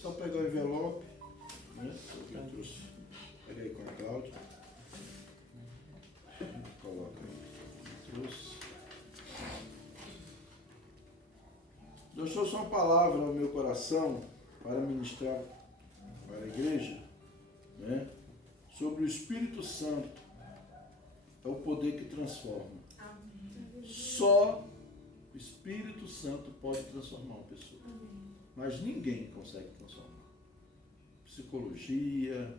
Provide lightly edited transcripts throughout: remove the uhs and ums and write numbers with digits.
Só pegar o envelope, né? Eu trouxe. Pega aí com a Cláudia. Coloca aí. Trouxe. Deus trouxe uma palavra ao meu coração para ministrar para a igreja, né? Sobre o Espírito Santo. É o poder que transforma. Amém. Só o Espírito Santo pode transformar uma pessoa. Amém. Mas ninguém consegue transformar. Psicologia,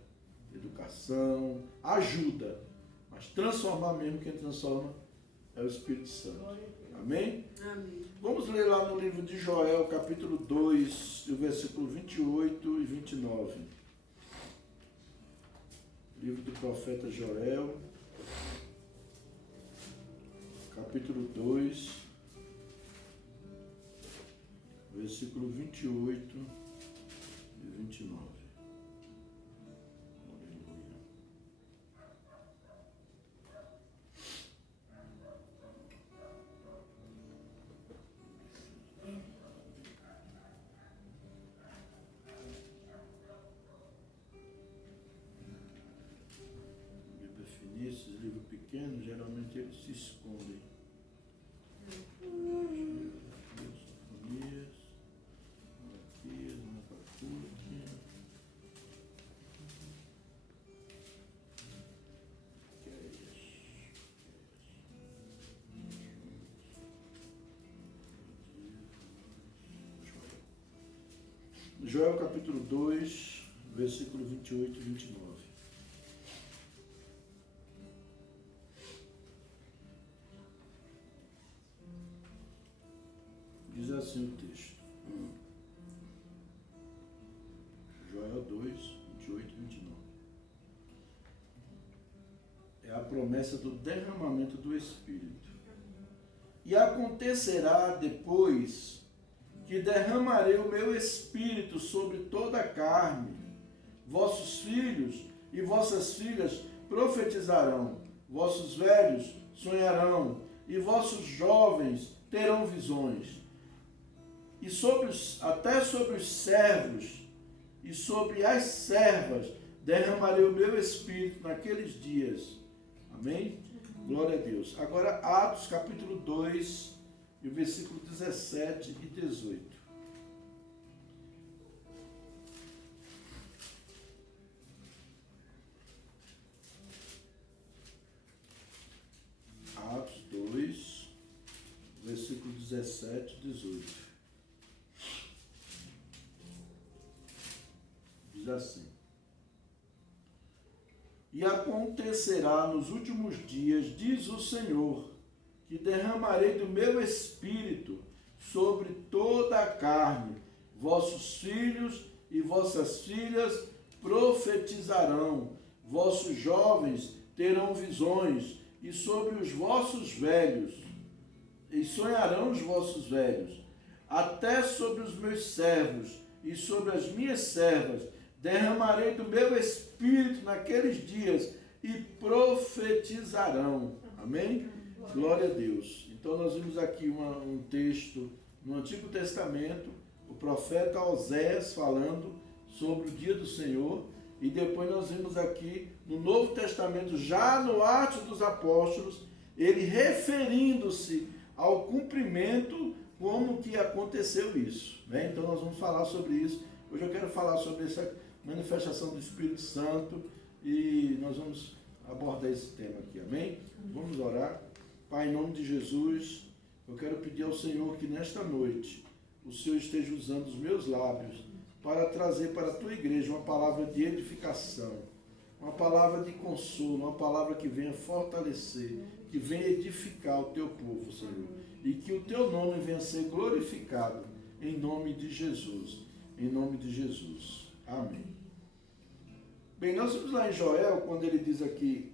educação, ajuda. Mas transformar mesmo, quem transforma é o Espírito Santo. Amém? Amém. Vamos ler lá no livro de Joel, capítulo 2, o versículo 28 e 29. Livro do profeta Joel, capítulo 2, versículo 28 e 29. Esses livros pequenos, geralmente eles se escondem. Sofonias, Malaquias, Abacuque. Que é isso? Joel capítulo 2, versículo 28 e 29. Diz assim o texto. Joel 2, 28 e 29. É a promessa do derramamento do Espírito. E acontecerá depois que derramarei o meu Espírito sobre toda a carne. Vossos filhos e vossas filhas profetizarão, vossos velhos sonharão, e vossos jovens terão visões. E até sobre os servos e sobre as servas derramarei o meu Espírito naqueles dias. Amém? Glória a Deus. Agora, Atos capítulo 2, e o versículo 17 e 18. Atos 2, versículo 17 e 18. Diz assim: E acontecerá nos últimos dias, diz o Senhor, que derramarei do meu Espírito sobre toda a carne. Vossos filhos e vossas filhas profetizarão, vossos jovens terão visões, e sobre os vossos velhos, e sonharão os vossos velhos. Até sobre os meus servos e sobre as minhas servas derramarei do meu Espírito naqueles dias, e profetizarão. Amém? Glória a Deus. Então nós vimos aqui um texto no Antigo Testamento, o profeta Oséias falando sobre o dia do Senhor, e depois nós vimos aqui no Novo Testamento, já no Atos dos Apóstolos, ele referindo-se ao cumprimento, como que aconteceu isso, né? Então nós vamos falar sobre isso. Hoje eu quero falar sobre essa manifestação do Espírito Santo, e nós vamos abordar esse tema aqui, amém? Vamos orar. Pai, em nome de Jesus, eu quero pedir ao Senhor que nesta noite o Senhor esteja usando os meus lábios para trazer para a tua igreja uma palavra de edificação, uma palavra de consolo, uma palavra que venha fortalecer, que venha edificar o teu povo, Senhor, e que o teu nome venha ser glorificado, em nome de Jesus, em nome de Jesus. Amém. Bem, nós vimos lá em Joel, quando ele diz aqui,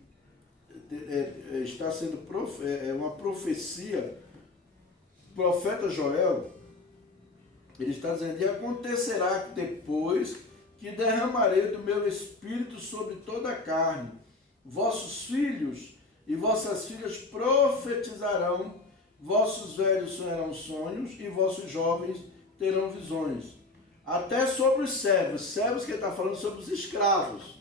está sendo uma profecia, o profeta Joel, ele está dizendo: e acontecerá que depois que derramarei do meu Espírito sobre toda a carne, vossos filhos e vossas filhas profetizarão, vossos velhos sonharão sonhos, e vossos jovens terão visões. até sobre os servos. Servos que ele está falando sobre os escravos.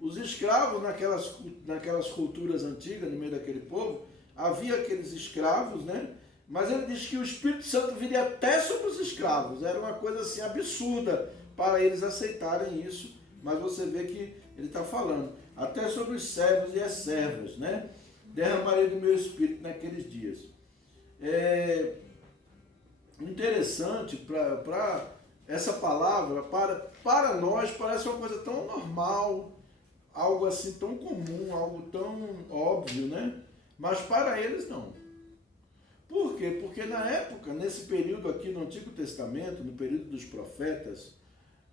Os escravos naquelas culturas antigas, no meio daquele povo, havia aqueles escravos, né? Mas ele diz que o Espírito Santo viria até sobre os escravos. Era uma coisa assim absurda para eles aceitarem isso. Mas você vê que ele está falando até sobre os servos e as servas, né? Derramarei do meu Espírito naqueles dias. Interessante para essa palavra, para nós, parece uma coisa tão normal, algo assim tão comum, algo tão óbvio, né? Mas para eles não. Por quê? Porque na época, nesse período aqui no Antigo Testamento, no período dos profetas,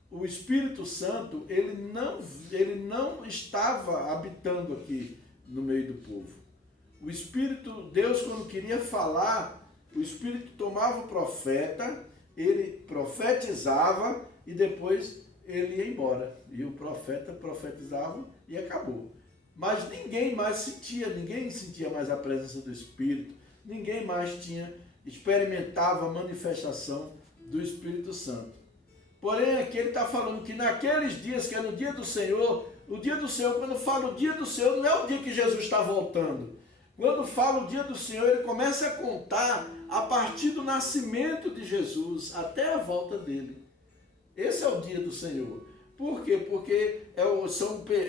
o Espírito Santo, ele não estava habitando aqui no meio do povo. O Espírito, Deus quando queria falar, o Espírito tomava o profeta, ele profetizava e depois ele ia embora. E o profeta profetizava e acabou. Mas ninguém sentia mais a presença do Espírito, ninguém mais experimentava a manifestação do Espírito Santo. Porém, aqui ele está falando que naqueles dias, que é no dia do Senhor, o dia do Senhor, quando fala o dia do Senhor, não é o dia que Jesus está voltando. Quando fala o dia do Senhor, ele começa a contar a partir do nascimento de Jesus até a volta dele. Esse é o dia do Senhor. Por quê? Porque é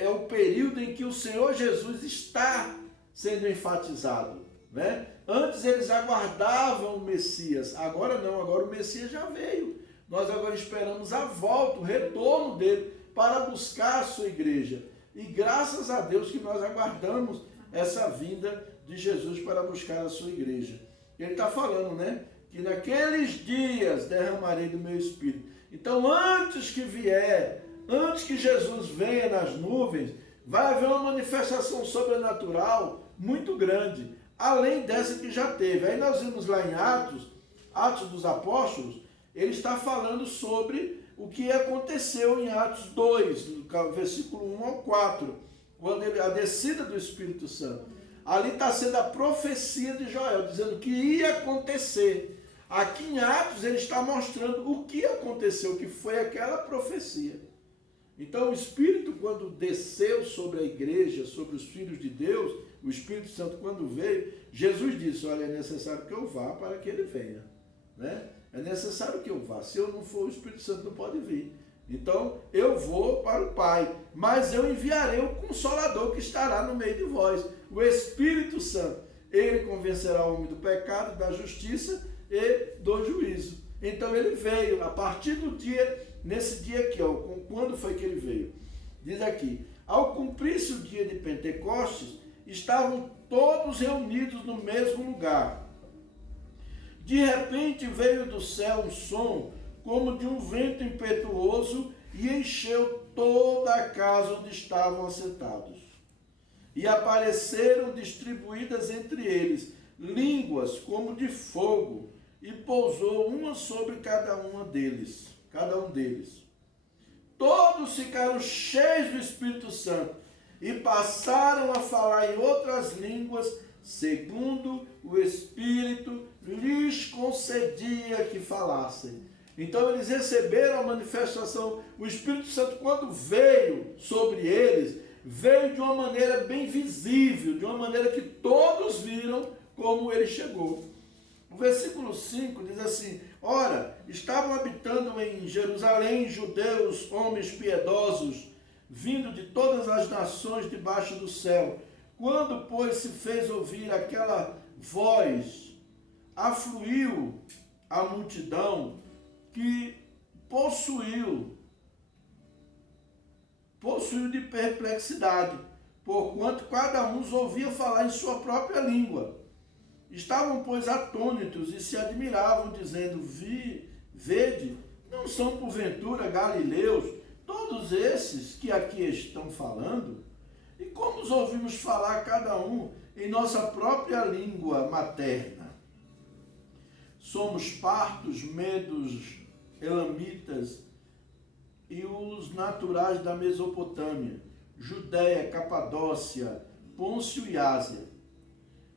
o período em que o Senhor Jesus está sendo enfatizado, né? Antes eles aguardavam o Messias, agora não, agora o Messias já veio. Nós agora esperamos a volta, o retorno dele para buscar a sua igreja. E graças a Deus que nós aguardamos essa vinda de Jesus para buscar a sua igreja. Ele está falando, né? Que naqueles dias derramarei do meu Espírito. Então, antes que Jesus venha nas nuvens, vai haver uma manifestação sobrenatural muito grande, além dessa que já teve. Aí nós vimos lá em Atos dos Apóstolos, ele está falando sobre o que aconteceu em Atos 2, versículo 1 ao 4, quando a descida do Espírito Santo. Ali está sendo a profecia de Joel, dizendo que ia acontecer. Aqui em Atos ele está mostrando o que aconteceu, que foi aquela profecia. Então o Espírito, quando desceu sobre a igreja, sobre os filhos de Deus, o Espírito Santo quando veio, Jesus disse, olha, é necessário que eu vá para que ele venha, né? É necessário que eu vá. Se eu não for, o Espírito Santo não pode vir. Então, eu vou para o Pai, mas eu enviarei o Consolador que estará no meio de vós, o Espírito Santo. Ele convencerá o homem do pecado, da justiça e do juízo. Então, ele veio a partir do dia, nesse dia aqui, ó, quando foi que ele veio? Diz aqui, ao cumprir-se o dia de Pentecostes, estavam todos reunidos no mesmo lugar. De repente veio do céu um som, como de um vento impetuoso, e encheu toda a casa onde estavam assentados. E apareceram distribuídas entre eles línguas como de fogo, e pousou uma sobre cada um deles. Todos ficaram cheios do Espírito Santo e passaram a falar em outras línguas, segundo o Espírito lhes concedia que falassem. Então eles receberam a manifestação. O Espírito Santo, quando veio sobre eles, veio de uma maneira bem visível, de uma maneira que todos viram como ele chegou. O versículo 5 diz assim, ora, estavam habitando em Jerusalém judeus, homens piedosos, vindo de todas as nações debaixo do céu. Quando, pois, se fez ouvir aquela voz, afluiu a multidão que possuiu de perplexidade, porquanto cada um os ouvia falar em sua própria língua. Estavam, pois, atônitos e se admiravam, dizendo, vede, não são porventura galileus todos esses que aqui estão falando? E como os ouvimos falar cada um em nossa própria língua materna? Somos partos, medos, elamitas e os naturais da Mesopotâmia, Judéia, Capadócia, Pôncio e Ásia,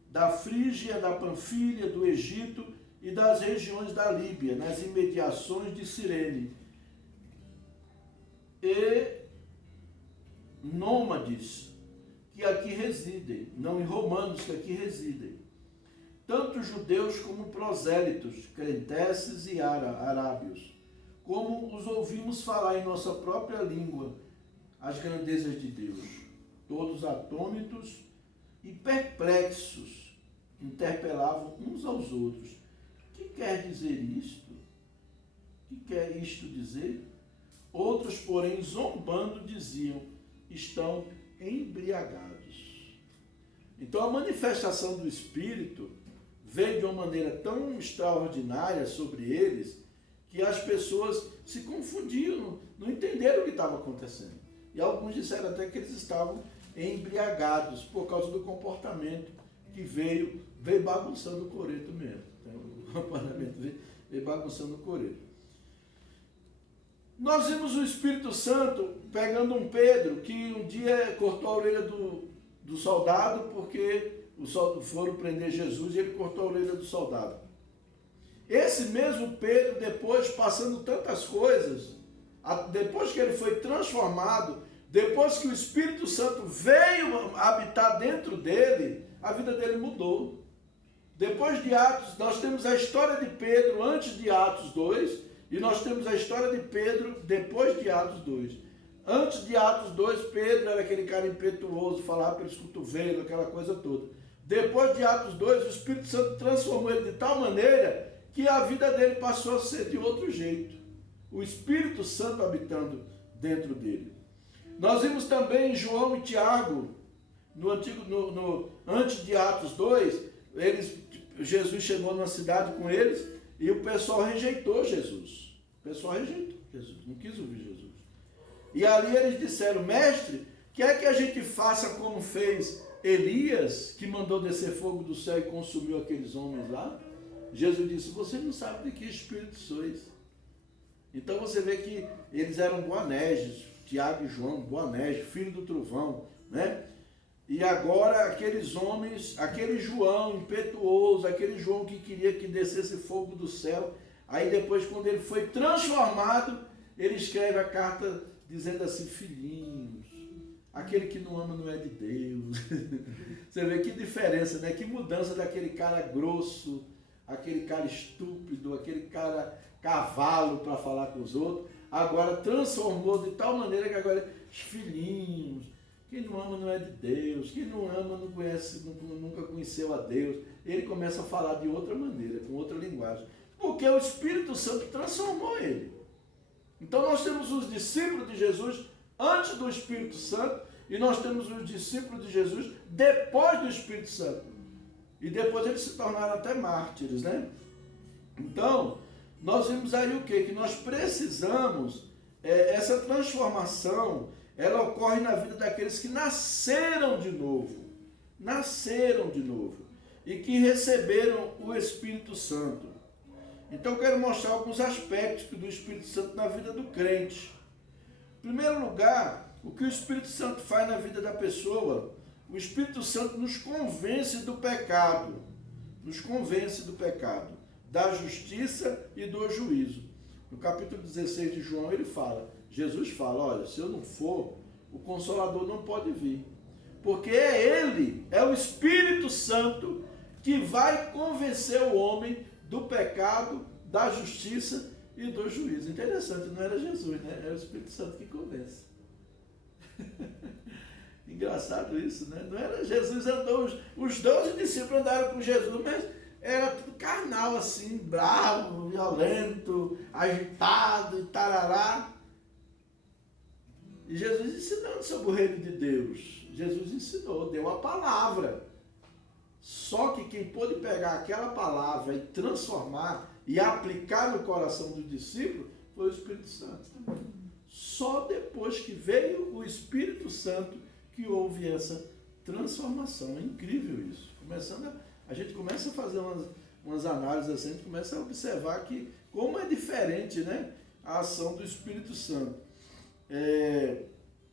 da Frígia, da Panfilha, do Egito e das regiões da Líbia, nas imediações de Cirene, e nômades que aqui residem, não em romanos que aqui residem, tanto judeus como prosélitos, crenteces e arábios, como os ouvimos falar em nossa própria língua as grandezas de Deus, todos atônitos e perplexos, interpelavam uns aos outros. O que quer dizer isto? O que quer isto dizer? Outros, porém, zombando, diziam: estão embriagados. Então, a manifestação do Espírito veio de uma maneira tão extraordinária sobre eles que as pessoas se confundiam, não entenderam o que estava acontecendo. E alguns disseram até que eles estavam embriagados por causa do comportamento que veio bagunçando o coreto mesmo. Então, o comportamento veio bagunçando o coreto. Nós vimos o Espírito Santo pegando um Pedro que um dia cortou a orelha do soldado porque foram prender Jesus e ele cortou a orelha do soldado. Esse mesmo Pedro, depois, passando tantas coisas, depois que ele foi transformado, depois que o Espírito Santo veio habitar dentro dele, a vida dele mudou. Depois de Atos, nós temos a história de Pedro antes de Atos 2, e nós temos a história de Pedro depois de Atos 2. Antes de Atos 2, Pedro era aquele cara impetuoso, falava pelos cotovelos, aquela coisa toda. Depois de Atos 2, o Espírito Santo transformou ele de tal maneira que a vida dele passou a ser de outro jeito. O Espírito Santo habitando dentro dele. Nós vimos também João e Tiago, antes de Atos 2, Jesus chegou numa cidade com eles e o pessoal rejeitou Jesus. O pessoal rejeitou Jesus, não quis ouvir Jesus. E ali eles disseram: mestre, quer que a gente faça como fez Elias, que mandou descer fogo do céu e consumiu aqueles homens lá? Jesus disse: você não sabe de que espírito sois. Então você vê que eles eram Boanerges, Tiago e João, Boanerges, filho do trovão, né? E agora aqueles homens, aquele João impetuoso, aquele João que queria que descesse fogo do céu, aí depois quando ele foi transformado, ele escreve a carta dizendo assim: filhinhos, aquele que não ama não é de Deus. Você vê que diferença, né? Que mudança daquele cara grosso, aquele cara estúpido, aquele cara cavalo para falar com os outros, agora transformou de tal maneira que agora os filhinhos, quem não ama não é de Deus, quem não ama não conhece, nunca conheceu a Deus. Ele começa a falar de outra maneira, com outra linguagem, porque o Espírito Santo transformou ele. Então nós temos os discípulos de Jesus antes do Espírito Santo e nós temos os discípulos de Jesus depois do Espírito Santo. E depois eles se tornaram até mártires, né? Então, nós vimos aí o quê? Que nós precisamos, essa transformação, ela ocorre na vida daqueles que nasceram de novo. Nasceram de novo. E que receberam o Espírito Santo. Então, eu quero mostrar alguns aspectos do Espírito Santo na vida do crente. Em primeiro lugar, o que o Espírito Santo faz na vida da pessoa? O Espírito Santo nos convence do pecado. Nos convence do pecado, da justiça e do juízo. No capítulo 16 de João, Jesus fala: olha, se eu não for, o Consolador não pode vir. Porque é Ele, é o Espírito Santo que vai convencer o homem do pecado, da justiça e do juízo. Interessante, não era Jesus, né? É o Espírito Santo que convence. Engraçado isso, né? Não era Jesus, os 12 discípulos andaram com Jesus, mas era tudo carnal assim, bravo, violento, agitado e tarará. E Jesus ensinando sobre o reino de Deus. Jesus ensinou, deu a palavra. Só que quem pôde pegar aquela palavra e transformar e aplicar no coração do discípulo foi o Espírito Santo. Só depois que veio o Espírito Santo que houve essa transformação. É incrível isso. A gente começa a fazer umas análises assim, a gente começa a observar que como é diferente, né, a ação do Espírito Santo.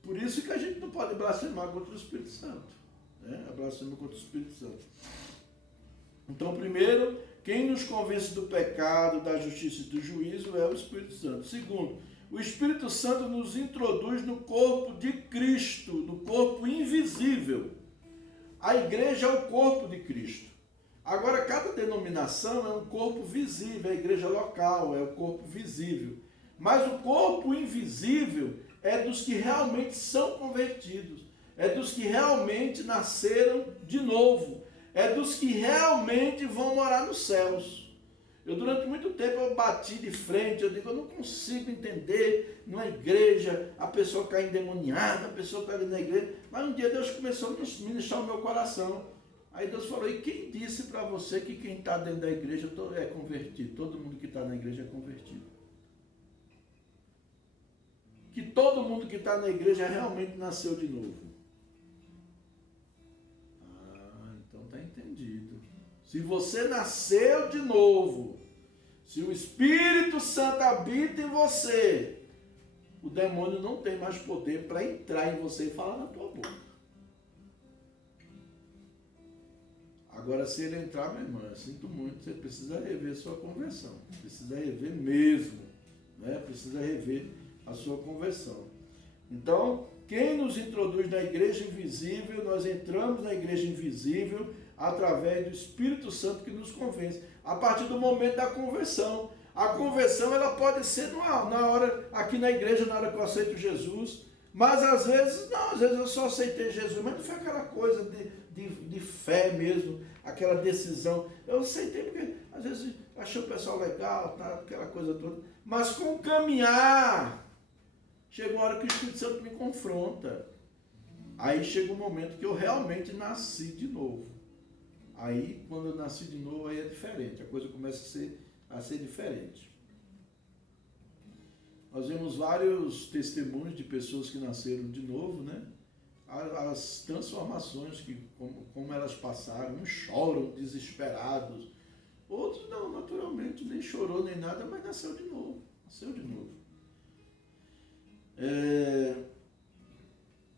Por isso que a gente não pode blasfemar contra o Espírito Santo. A blasfêmia contra o Espírito Santo. Então, primeiro, quem nos convence do pecado, da justiça e do juízo é o Espírito Santo. Segundo, O Espírito Santo nos introduz no corpo de Cristo, no corpo invisível. A igreja é o corpo de Cristo. Agora, cada denominação é um corpo visível, a igreja local é o corpo visível. Mas o corpo invisível é dos que realmente são convertidos, é dos que realmente nasceram de novo, é dos que realmente vão morar nos céus. Eu, durante muito tempo, eu bati de frente, eu digo, eu não consigo entender, numa igreja, a pessoa cai endemoniada, a pessoa está ali na igreja, mas um dia Deus começou a ministrar o meu coração. Aí Deus falou, e quem disse para você que quem está dentro da igreja é convertido? Todo mundo que está na igreja é convertido. Que todo mundo que está na igreja realmente nasceu de novo. Ah, então está entendido. Se você nasceu de novo, se o Espírito Santo habita em você, o demônio não tem mais poder para entrar em você e falar na tua boca. Agora, se ele entrar, meu irmão, eu sinto muito, você precisa rever sua conversão. Precisa rever mesmo, né? Precisa rever a sua conversão. Então, quem nos introduz na igreja invisível, nós entramos na igreja invisível através do Espírito Santo que nos convence. A partir do momento da conversão. A conversão, ela pode ser na hora, aqui na igreja, na hora que eu aceito Jesus, mas às vezes, não, às vezes eu só aceitei Jesus, mas não foi aquela coisa de fé mesmo, aquela decisão. Eu aceitei porque, às vezes, achei o pessoal legal, tá, aquela coisa toda, mas com o caminhar, chega uma hora que o Espírito Santo me confronta. Aí chega um momento que eu realmente nasci de novo. Aí, quando eu nasci de novo, aí é diferente, a coisa começa a ser diferente. Nós vemos vários testemunhos de pessoas que nasceram de novo, né? As transformações, como elas passaram, uns choram desesperados, outros não, naturalmente, nem chorou nem nada, mas nasceu de novo.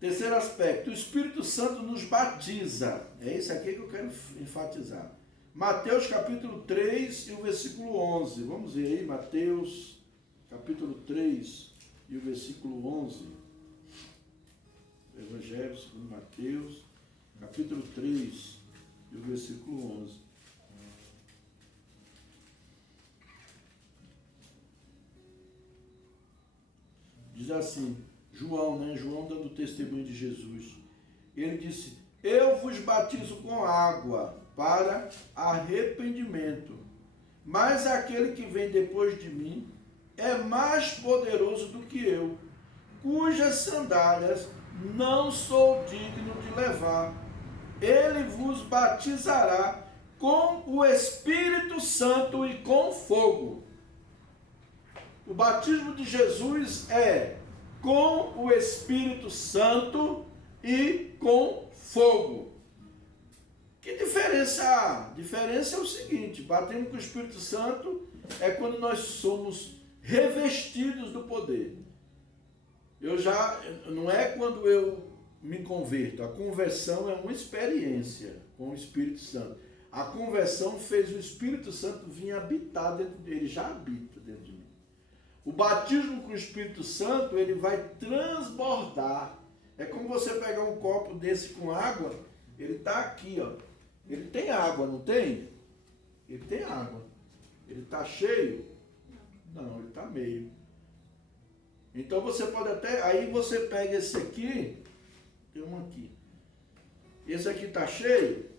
Terceiro aspecto, o Espírito Santo nos batiza. É isso aqui que eu quero enfatizar. Mateus capítulo 3 e o versículo 11. Vamos ver aí, Mateus capítulo 3 e o versículo 11. Evangelho segundo Mateus, capítulo 3 e o versículo 11. Diz assim, João dando testemunho de Jesus. Ele disse, eu vos batizo com água para arrependimento, mas aquele que vem depois de mim é mais poderoso do que eu, cujas sandálias não sou digno de levar. Ele vos batizará com o Espírito Santo e com fogo. O batismo de Jesus é com o Espírito Santo e com fogo. Que diferença há? A diferença é o seguinte, batendo com o Espírito Santo é quando nós somos revestidos do poder. Não é quando eu me converto, a conversão é uma experiência com o Espírito Santo. A conversão fez o Espírito Santo vir habitar dentro dele, ele já habita dentro de mim. O batismo com o Espírito Santo, ele vai transbordar. É como você pegar um copo desse com água, ele está aqui, ó. Ele tem água, não tem? Ele tem água. Ele está cheio? Não, ele está meio. Então você pode até, aí você pega esse aqui, tem um aqui. Esse aqui está cheio,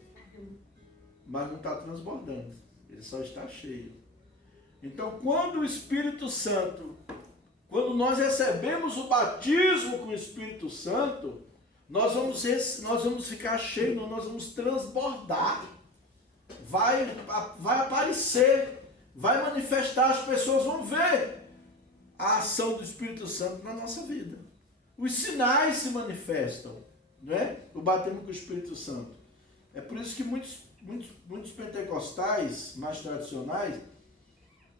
mas não está transbordando. Ele só está cheio. Então, quando o Espírito Santo, quando nós recebemos o batismo com o Espírito Santo, nós vamos ficar cheios, nós vamos transbordar. Vai aparecer, vai manifestar, as pessoas vão ver a ação do Espírito Santo na nossa vida. Os sinais se manifestam, não é? O batismo com o Espírito Santo. É por isso que muitos pentecostais mais tradicionais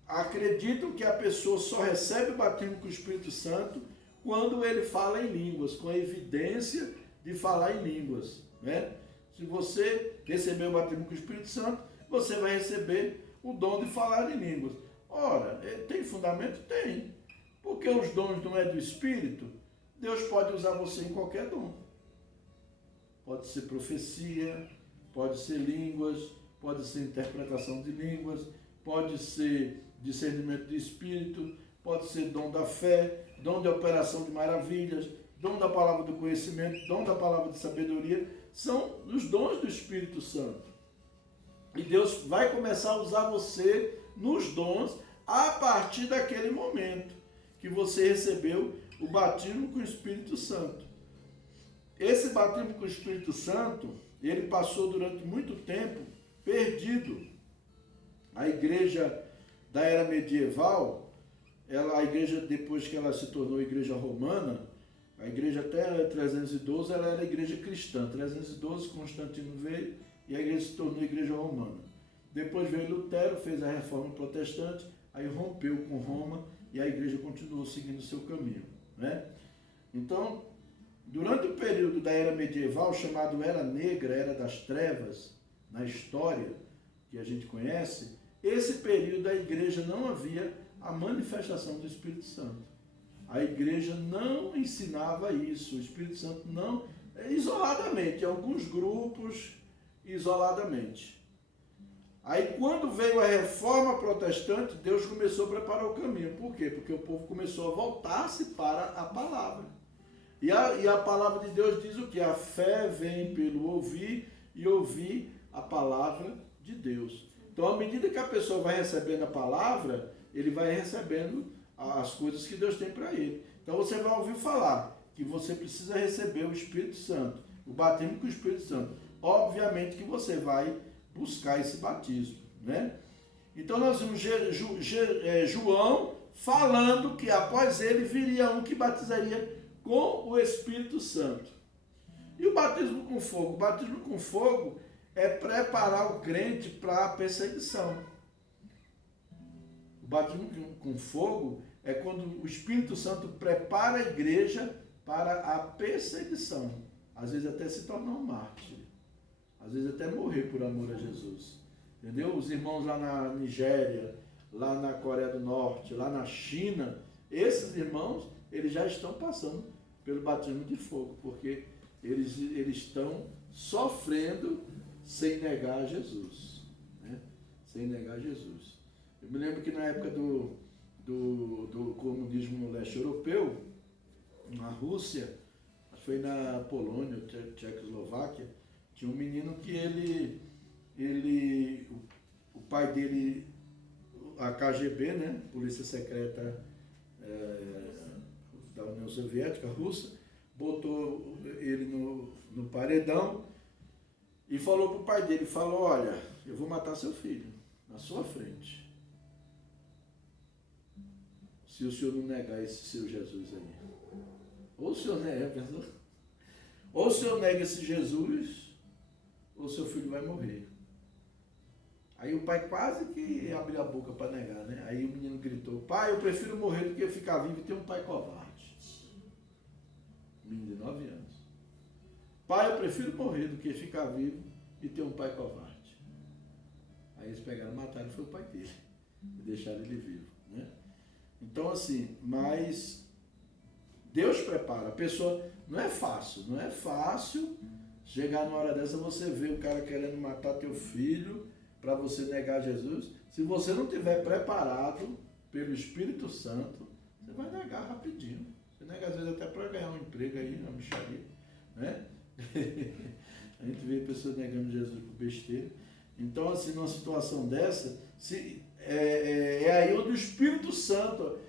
acreditam que a pessoa só recebe o batismo com o Espírito Santo quando ele fala em línguas, com a evidência de falar em línguas, né? Se você receber o batismo com o Espírito Santo, você vai receber o dom de falar em línguas. Ora, tem fundamento? Tem. Porque os dons não é do Espírito, Deus pode usar você em qualquer dom. Pode ser profecia, pode ser línguas, pode ser interpretação de línguas, pode ser discernimento de espírito, pode ser dom da fé, dom de operação de maravilhas, dom da palavra do conhecimento, dom da palavra de sabedoria. São os dons do Espírito Santo. E Deus vai começar a usar você nos dons a partir daquele momento que você recebeu o batismo com o Espírito Santo. Esse batismo com o Espírito Santo, ele passou durante muito tempo perdido. A igreja da era medieval, a igreja, depois que ela se tornou igreja romana, a igreja até 312, ela era igreja cristã. 312, Constantino veio e a igreja se tornou igreja romana. Depois veio Lutero, fez a reforma protestante, aí rompeu com Roma e a igreja continuou seguindo o seu caminho, né? Então, durante o período da era medieval, chamado Era Negra, Era das Trevas, na história que a gente conhece, esse período da igreja não havia a manifestação do Espírito Santo. A igreja não ensinava isso, o Espírito Santo não, isoladamente, alguns grupos isoladamente. Aí quando veio a reforma protestante, Deus começou a preparar o caminho. Por quê? Porque o povo começou a voltar-se para a palavra. E a palavra de Deus diz o que? A fé vem pelo ouvir e ouvir a palavra de Deus. Então, à medida que a pessoa vai recebendo a palavra, ele vai recebendo as coisas que Deus tem para ele. Então, você vai ouvir falar que você precisa receber o Espírito Santo, o batismo com o Espírito Santo. Obviamente que você vai buscar esse batismo, né? Então, nós vimos João falando que após ele viria um que batizaria com o Espírito Santo. E o batismo com fogo? O batismo com fogo é preparar o crente para a perseguição. O batismo com fogo é quando o Espírito Santo prepara a igreja para a perseguição. Às vezes até se tornar um mártir. Às vezes até morrer por amor a Jesus. Entendeu? Os irmãos lá na Nigéria, lá na Coreia do Norte, lá na China, esses irmãos, eles já estão passando pelo batismo de fogo, porque eles estão sofrendo sem negar Jesus, né? Sem negar Jesus. Eu me lembro que na época do comunismo no leste europeu, na Rússia, acho que foi na Polônia, Tchecoslováquia, tinha um menino que o pai dele, a KGB, né, Polícia Secreta da União Soviética, russa, botou ele no paredão e falou para o pai dele, falou, olha, eu vou matar seu filho, na sua frente, se o senhor não negar esse seu Jesus aí. Ou o senhor nega, ou o senhor nega esse Jesus, ou seu filho vai morrer. Aí o pai quase que abriu a boca para negar, né? Aí o menino gritou, pai, eu prefiro morrer do que ficar vivo e ter um pai covarde. Menino de 9 anos. Pai, eu prefiro morrer do que ficar vivo e ter um pai covarde. Aí eles pegaram, mataram, foi o pai dele. E deixaram ele vivo, né? Então assim, mas Deus prepara. A pessoa, não é fácil chegar numa hora dessa, você vê o cara querendo matar teu filho para você negar Jesus. Se você não tiver preparado pelo Espírito Santo, você vai negar rapidinho. Você nega às vezes até para ganhar um emprego aí, uma mixaria, né? A gente vê pessoas negando Jesus por besteira. Então, assim, numa situação dessa, é aí onde o Espírito Santo...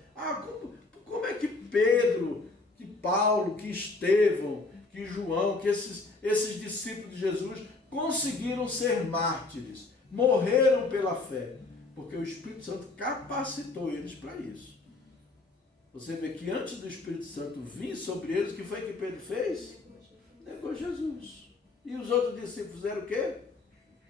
como é que Pedro, que Paulo, que Estevão, que João, que esses discípulos de Jesus conseguiram ser mártires, morreram pela fé, porque o Espírito Santo capacitou eles para isso. Você vê que antes do Espírito Santo vir sobre eles, o que foi que Pedro fez? Negou Jesus. E os outros discípulos fizeram o quê?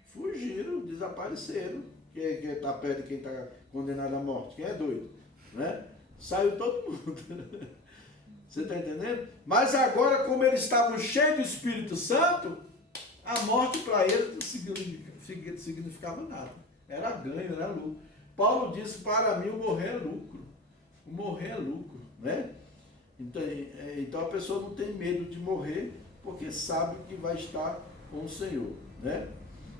Fugiram, desapareceram. Quem está perto de quem está condenado à morte? Quem é doido? Né? Saiu todo mundo. Você está entendendo? Mas agora, como eles estavam cheios do Espírito Santo, a morte para eles não significava nada. Era ganho, era lucro. Paulo disse, para mim o morrer é lucro. morrer é lucro, né? Então a pessoa não tem medo de morrer, porque sabe que vai estar com o Senhor, né?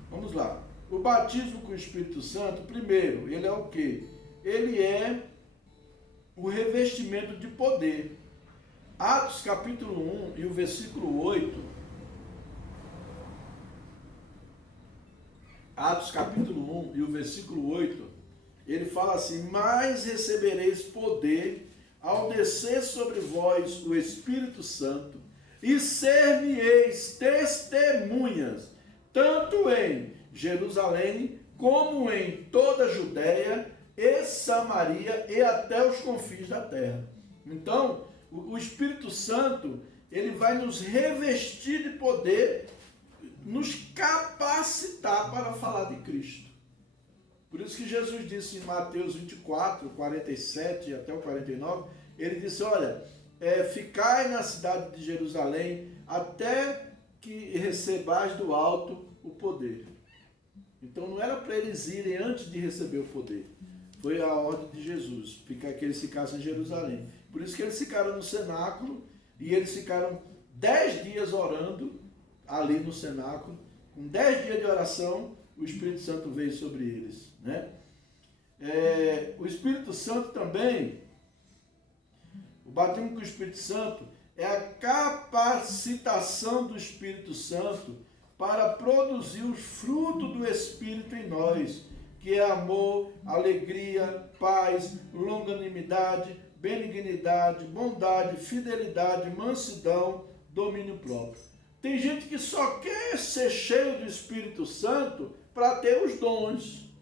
Vamos lá. O batismo com o Espírito Santo, primeiro, ele é o quê? Ele é o revestimento de poder. Atos capítulo 1 e o versículo 8. Atos capítulo 1 e o versículo 8, ele fala assim: mas recebereis poder ao descer sobre vós o Espírito Santo, e ser-me-eis testemunhas, tanto em Jerusalém, como em toda a Judéia e Samaria e até os confins da terra. Então, o Espírito Santo, ele vai nos revestir de poder, nos capacitar para falar de Cristo. Por isso que Jesus disse em Mateus 24, 47 até o 49, ele disse: olha, ficai na cidade de Jerusalém até que recebais do alto o poder. Então não era para eles irem antes de receber o poder. Foi a ordem de Jesus, que eles ficassem em Jerusalém. Por isso que eles ficaram no cenáculo, e eles ficaram 10 dias orando ali no cenáculo. Com 10 dias de oração, o Espírito Santo veio sobre eles, né? O Espírito Santo também, o batismo com o Espírito Santo é a capacitação do Espírito Santo para produzir os frutos do Espírito em nós, que é amor, alegria, paz, longanimidade, benignidade, bondade, fidelidade, mansidão, domínio próprio. Tem gente que só quer ser cheio do Espírito Santo para ter os dons,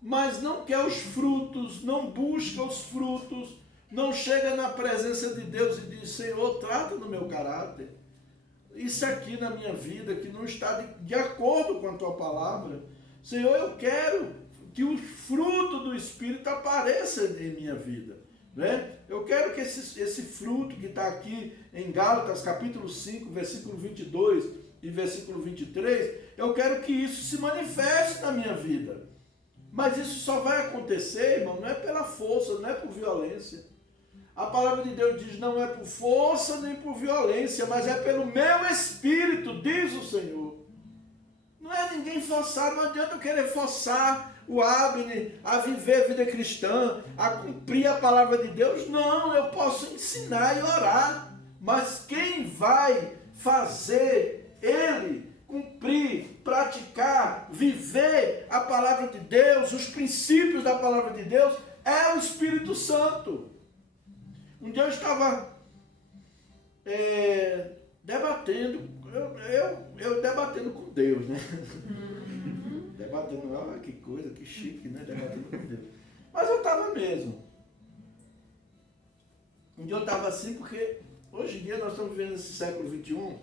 mas não quer os frutos, não busca os frutos, não chega na presença de Deus e diz: Senhor, trata no meu caráter. Isso aqui na minha vida que não está de acordo com a tua palavra. Senhor, eu quero que o fruto do Espírito apareça em minha vida, né? Eu quero que esse fruto que está aqui em Gálatas capítulo 5, versículo 22 e versículo 23, eu quero que isso se manifeste na minha vida. Mas isso só vai acontecer, irmão, não é pela força, não é por violência. A palavra de Deus diz: não é por força nem por violência, mas é pelo meu Espírito, diz o Senhor. Não é ninguém forçado, não adianta eu querer forçar o Abner a viver a vida cristã, a cumprir a palavra de Deus. Não, eu posso ensinar e orar, mas quem vai fazer ele cumprir, praticar, viver a palavra de Deus, os princípios da palavra de Deus, é o Espírito Santo. Um dia eu estava debatendo, eu debatendo com Deus, né? Debatendo, olha que coisa, que chique, né? Debatendo com Deus. Mas eu estava mesmo. Um dia eu estava assim, porque hoje em dia nós estamos vivendo esse século XXI,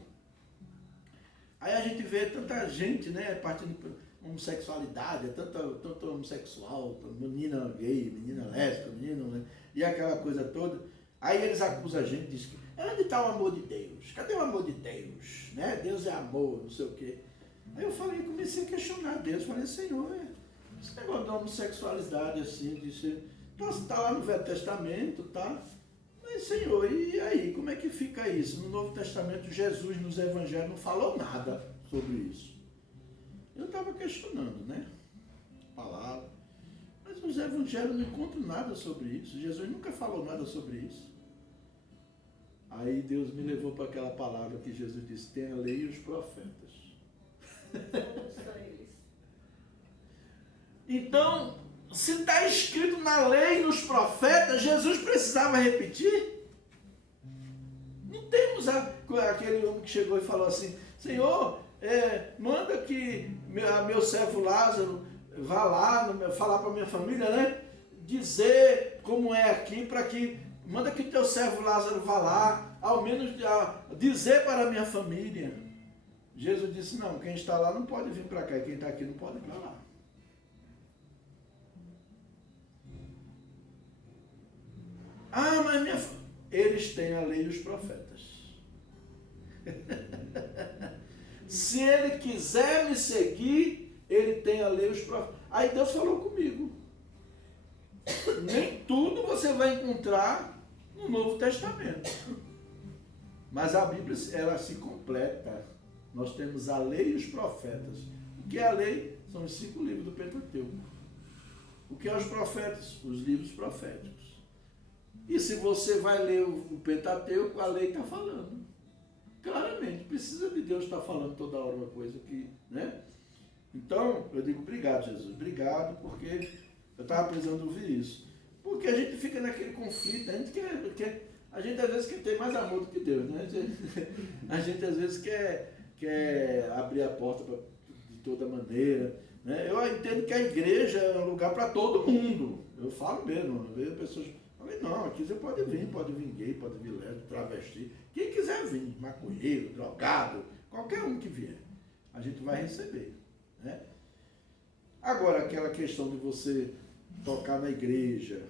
aí a gente vê tanta gente, né, partindo por homossexualidade, tanto homossexual, menina gay, menina lésbica, menino, né, e aquela coisa toda. Aí eles acusam a gente, dizem que onde está o amor de Deus? Cadê o amor de Deus? Né? Deus é amor, não sei o quê. Aí eu comecei a questionar Deus, falei: Senhor, esse negócio da homossexualidade assim, está lá no Velho Testamento, tá? Mas Senhor, e aí, como é que fica isso? No Novo Testamento, Jesus nos Evangelhos não falou nada sobre isso. Eu estava questionando, né? A palavra. Mas nos Evangelhos não encontro nada sobre isso. Jesus nunca falou nada sobre isso. Aí Deus me levou para aquela palavra que Jesus disse: tem a lei e os profetas. Então, se está escrito na lei e nos profetas, Jesus precisava repetir? Não temos aquele homem que chegou e falou assim: Senhor, manda que meu servo Lázaro vá lá, falar para a minha família, né? Dizer como é aqui, para que manda que teu servo Lázaro vá lá, ao menos dizer para a minha família. Jesus disse: não, quem está lá não pode vir para cá, e quem está aqui não pode ir para lá. Ah, mas eles têm a lei e os profetas. Se ele quiser me seguir, ele tem a lei e os profetas. Aí Deus falou comigo. Nem tudo você vai encontrar no Novo Testamento. Mas a Bíblia, ela se completa. Nós temos a lei e os profetas. O que é a lei? São os 5 livros do Pentateuco. O que é os profetas? Os livros proféticos. E se você vai ler o Pentateuco, a lei está falando. Claramente, precisa de Deus estar falando toda hora uma coisa que, né? Então, eu digo, obrigado, Jesus. Obrigado, porque eu estava precisando ouvir isso. Porque a gente fica naquele conflito, a gente às vezes quer ter mais amor do que Deus, né? A gente às vezes quer abrir a porta de toda maneira, né? Eu entendo que a igreja é um lugar para todo mundo. Eu falo mesmo, eu vejo pessoas... Não, aqui você pode vir gay, pode vir lésbico, travesti, quem quiser vir, maconheiro, drogado, qualquer um que vier, a gente vai receber, né? Agora, aquela questão de você tocar na igreja,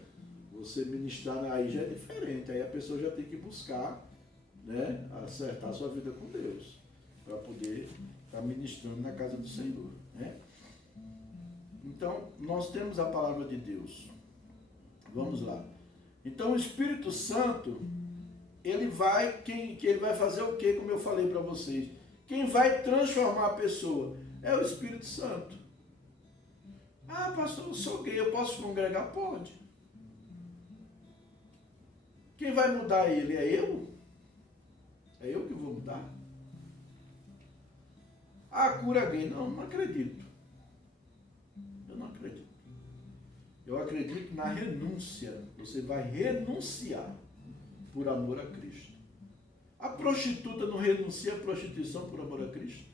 você ministrar aí já é diferente, aí a pessoa já tem que buscar, né, acertar a sua vida com Deus, para poder estar ministrando na casa do Senhor, né? Então, nós temos a palavra de Deus. Vamos lá. Então, o Espírito Santo, ele vai fazer o quê? Como eu falei para vocês. Quem vai transformar a pessoa é o Espírito Santo. Ah, pastor, eu sou gay, eu posso congregar? Pode. Quem vai mudar ele? É eu? É eu que vou mudar? Ah, cura gay. Não acredito. Eu não acredito. Eu acredito na renúncia. Você vai renunciar por amor a Cristo. A prostituta não renuncia à prostituição por amor a Cristo?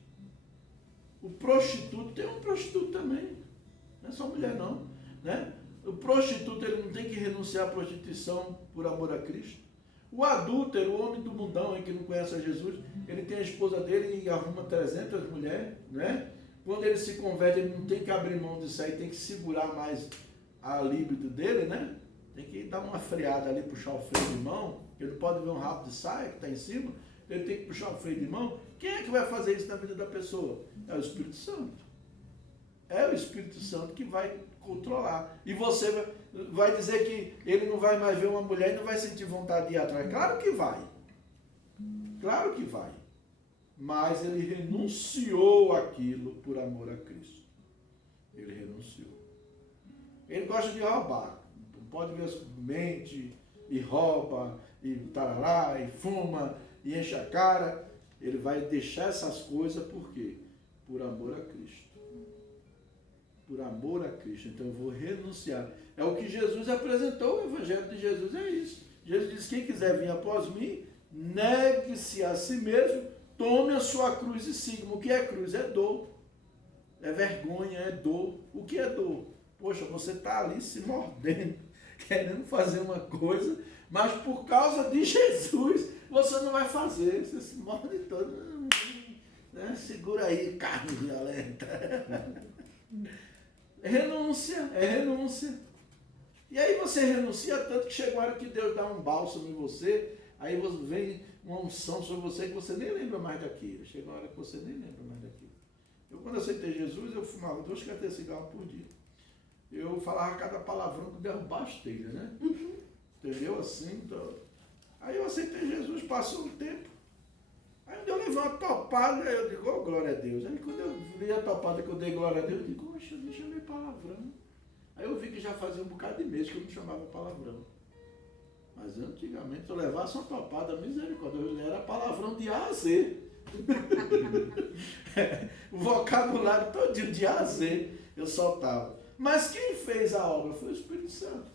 O prostituto, tem um prostituto também. Não é só mulher não, né? O prostituto, ele não tem que renunciar à prostituição por amor a Cristo. O adúltero, o homem do mundão, que não conhece a Jesus, ele tem a esposa dele e arruma 300 mulheres, né? Quando ele se converte, ele não tem que abrir mão disso aí, tem que segurar mais a libido dele, né? Tem que dar uma freada ali, puxar o freio de mão. Ele não pode ver um rabo de saia que está em cima, ele tem que puxar o freio de mão. Quem é que vai fazer isso na vida da pessoa? É o Espírito Santo. É o Espírito Santo que vai controlar. E você vai dizer que ele não vai mais ver uma mulher e não vai sentir vontade de ir atrás. Claro que vai. Claro que vai. Mas ele renunciou àquilo por amor a Cristo. Ele renunciou. Ele gosta de roubar. Pode ver, mente e rouba, e tarará, e fuma, e enche a cara. Ele vai deixar essas coisas por quê? Por amor a Cristo. Por amor a Cristo. Então eu vou renunciar. É o que Jesus apresentou, o Evangelho de Jesus é isso. Jesus disse, quem quiser vir após mim, negue-se a si mesmo, tome a sua cruz e siga-me. O que é cruz? É dor. É vergonha, é dor. O que é dor? Poxa, você está ali se mordendo, querendo fazer uma coisa, mas por causa de Jesus, você não vai fazer. Você se morde todo. Né? Segura aí, carne violenta. Renúncia, é renúncia. E aí você renuncia tanto que chega uma hora que Deus dá um bálsamo em você, aí vem uma unção sobre você que você nem lembra mais daquilo. Chega uma hora que você nem lembra mais daquilo. Eu, quando aceitei Jesus, eu fumava 2 carteiras de cigarro por dia. Eu falava cada palavrão que derrubava as telhas, né? Entendeu? Assim, então. Aí eu aceitei Jesus, passou um tempo. Aí eu levei uma topada, eu digo, oh, glória a Deus. Aí quando eu vi a topada que eu dei glória a Deus, eu digo, oxe, eu nem chamei palavrão. Aí eu vi que já fazia um bocado de mês que eu não chamava palavrão. Mas antigamente eu levasse uma topada, misericórdia, eu era palavrão de A a Z. O vocabulário todinho de A a Z eu soltava. Mas quem fez a obra foi o Espírito Santo.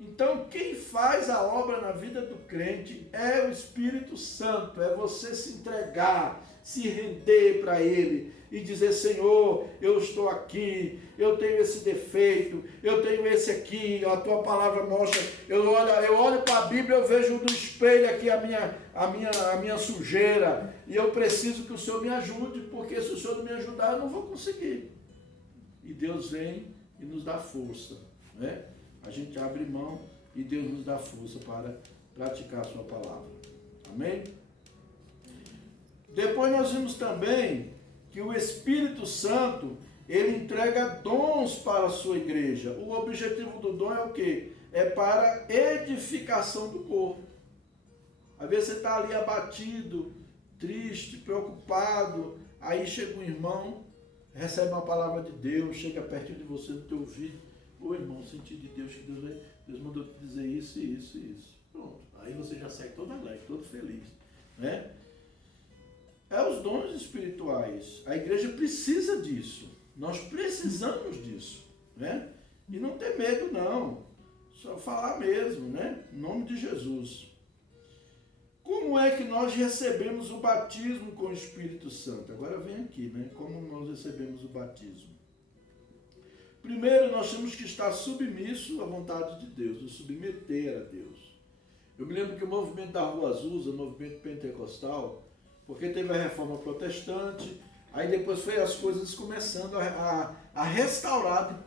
Então, quem faz a obra na vida do crente é o Espírito Santo. É você se entregar, se render para Ele e dizer, Senhor, eu estou aqui, eu tenho esse defeito, eu tenho esse aqui, a Tua palavra mostra, eu olho para a Bíblia, eu vejo no espelho aqui a minha sujeira, e eu preciso que o Senhor me ajude, porque se o Senhor não me ajudar, eu não vou conseguir. E Deus vem e nos dá força, né? A gente abre mão e Deus nos dá força para praticar a sua palavra. Amém? Depois nós vimos também que o Espírito Santo, ele entrega dons para a sua igreja. O objetivo do dom é o quê? É para edificação do corpo. Às vezes você está ali abatido, triste, preocupado, aí chega um irmão, recebe uma palavra de Deus, chega pertinho de você no teu ouvido, ô irmão, senti de Deus que Deus mandou te dizer isso e isso e isso. Pronto, aí você já sai todo alegre, todo feliz, né? É os dons espirituais. A igreja precisa disso. Nós precisamos disso, né? E não ter medo não, só falar mesmo, né? Em nome de Jesus. Como é que nós recebemos o batismo com o Espírito Santo? Agora vem aqui, né? Como nós recebemos o batismo? Primeiro, nós temos que estar submisso à vontade de Deus, nos submeter a Deus. Eu me lembro que o movimento da Rua Azusa, o movimento pentecostal, porque teve a reforma protestante, aí depois foi as coisas começando a restaurar.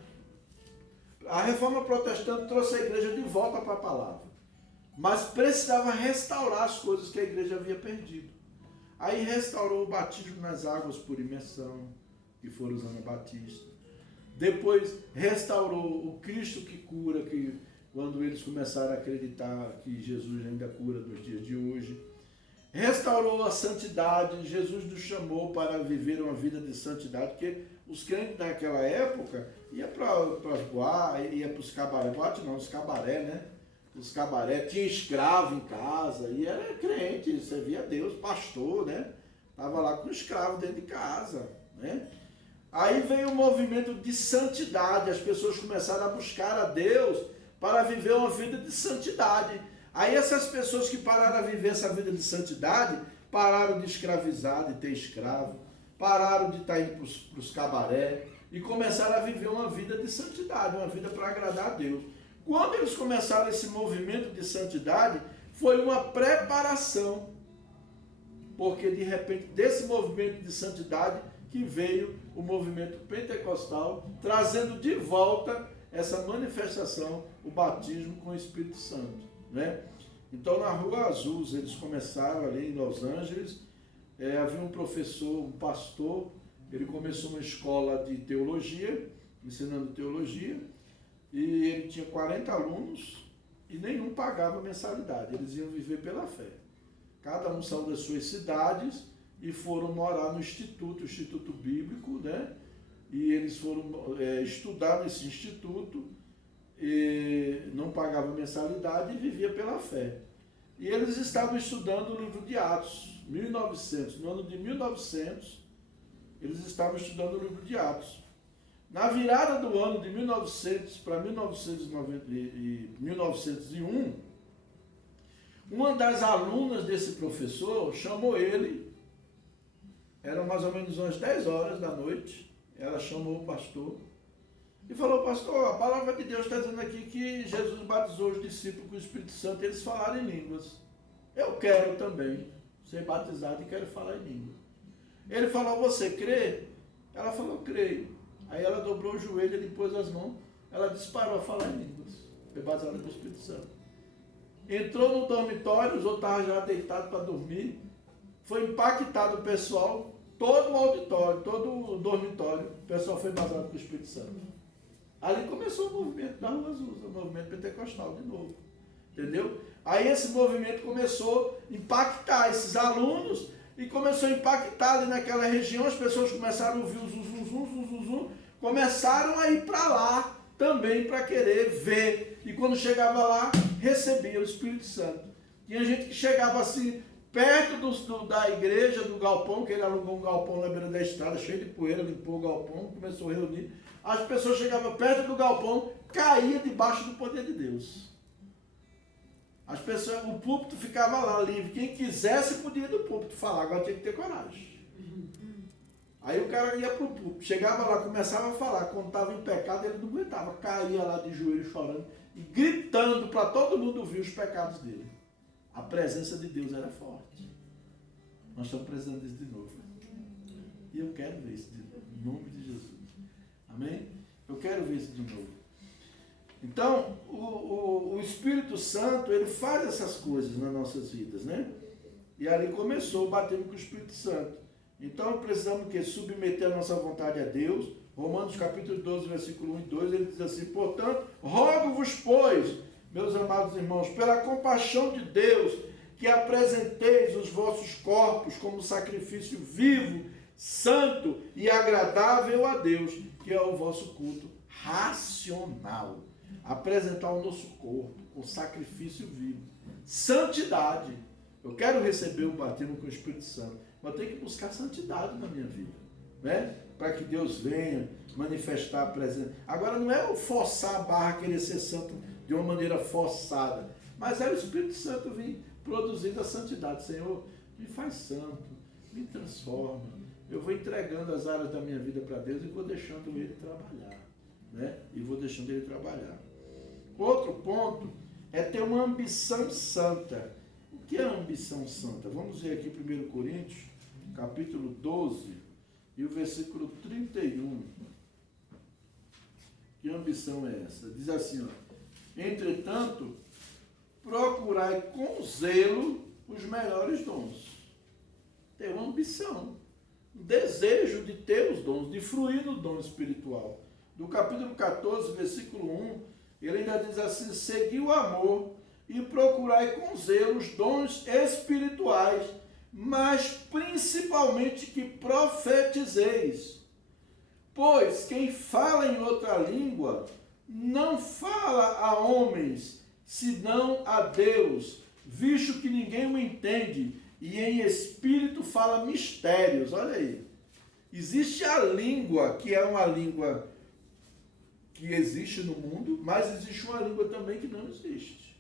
A reforma protestante trouxe a igreja de volta para a palavra, mas precisava restaurar as coisas que a igreja havia perdido. Aí restaurou o batismo nas águas por imersão, que foram os anabatistas. Depois restaurou o Cristo que cura, que quando eles começaram a acreditar que Jesus ainda cura nos dias de hoje. Restaurou a santidade, Jesus nos chamou para viver uma vida de santidade, porque os crentes naquela época iam para as boates, iam para os cabaré, boate não, os cabaré, né? Os cabaré, tinha escravo em casa, e era crente, servia a Deus, pastor, né? Estava lá com escravo dentro de casa, né? Aí veio o movimento de santidade, as pessoas começaram a buscar a Deus para viver uma vida de santidade. Aí essas pessoas que pararam a viver essa vida de santidade, pararam de escravizar, de ter escravo, pararam de estar indo para os cabaré e começaram a viver uma vida de santidade, uma vida para agradar a Deus. Quando eles começaram esse movimento de santidade, foi uma preparação, porque de repente desse movimento de santidade que veio o movimento pentecostal, trazendo de volta essa manifestação, o batismo com o Espírito Santo, né? Então na Rua Azusa eles começaram ali em Los Angeles, havia um professor, um pastor, ele começou uma escola de teologia, ensinando teologia, e ele tinha 40 alunos e nenhum pagava mensalidade, eles iam viver pela fé. Cada um saiu das suas cidades e foram morar no Instituto Bíblico, né? E eles foram estudar nesse instituto, e não pagavam mensalidade e vivia pela fé. E eles estavam estudando o livro de Atos, 1900, no ano de 1900, eles estavam estudando o livro de Atos. Na virada do ano de 1900 para 1901, uma das alunas desse professor chamou ele, eram mais ou menos umas 10 horas da noite, ela chamou o pastor e falou: pastor, a palavra de Deus está dizendo aqui que Jesus batizou os discípulos com o Espírito Santo e eles falaram em línguas. Eu quero também ser batizado e quero falar em língua. Ele falou: você crê? Ela falou: creio. Aí ela dobrou o joelho, ele pôs as mãos, ela disparou a falar em línguas, foi batizada com o Espírito Santo. Entrou no dormitório, os outros estavam já deitados para dormir, foi impactado o pessoal, todo o auditório, todo o dormitório, o pessoal foi batizado com o Espírito Santo. Ali começou o movimento da Rua Azusa, o movimento pentecostal de novo, entendeu? Aí esse movimento começou a impactar esses alunos e começou a impactar ali naquela região, as pessoas começaram a ouvir o zum, começaram a ir para lá também para querer ver. E quando chegava lá, recebia o Espírito Santo. Tinha gente que chegava assim, perto da igreja, do galpão, que ele alugou um galpão na beira da estrada, cheio de poeira, limpou o galpão, começou a reunir. As pessoas chegavam perto do galpão, caía debaixo do poder de Deus. As pessoas, o púlpito ficava lá livre. Quem quisesse podia ir do púlpito falar, agora tinha que ter coragem. Aí o cara ia para o púlpito, chegava lá, começava a falar, quando estava em pecado ele não aguentava, caía lá de joelho chorando e gritando para todo mundo ouvir os pecados dele. A presença de Deus era forte. Nós estamos precisando disso de novo. E eu quero ver isso de novo, em nome de Jesus. Amém? Eu quero ver isso de novo. Então, o Espírito Santo, ele faz essas coisas nas nossas vidas, né? E ali começou batendo com o Espírito Santo. Então, precisamos que submeter a nossa vontade a Deus. Romanos capítulo 12, versículo 1 e 2, ele diz assim: portanto, rogo-vos, pois, meus amados irmãos, pela compaixão de Deus, que apresenteis os vossos corpos como sacrifício vivo, santo e agradável a Deus, que é o vosso culto racional. Apresentar o nosso corpo com sacrifício vivo. Santidade. Eu quero receber o batismo com o Espírito Santo, mas eu tenho que buscar santidade na minha vida, né? Para que Deus venha manifestar a presença. Agora não é o forçar a barra, querer ser santo de uma maneira forçada, mas é o Espírito Santo vir produzindo a santidade. Senhor, me faz santo, me transforma. Eu vou entregando as áreas da minha vida para Deus e vou deixando Ele trabalhar, né? E vou deixando Ele trabalhar. Outro ponto é ter uma ambição santa. O que é ambição santa? Vamos ver aqui 1 Coríntios, capítulo 12, e o versículo 31. Que ambição é essa? Diz assim, ó: entretanto, procurai com zelo os melhores dons. Ter uma ambição, um desejo de ter os dons, de fruir no dom espiritual. Do capítulo 14, versículo 1, ele ainda diz assim: segui o amor e procurai com zelo os dons espirituais, mas principalmente que profetizeis. Pois quem fala em outra língua não fala a homens, senão a Deus, visto que ninguém o entende, e em espírito fala mistérios. Olha aí. Existe a língua, que é uma língua que existe no mundo, mas existe uma língua também que não existe.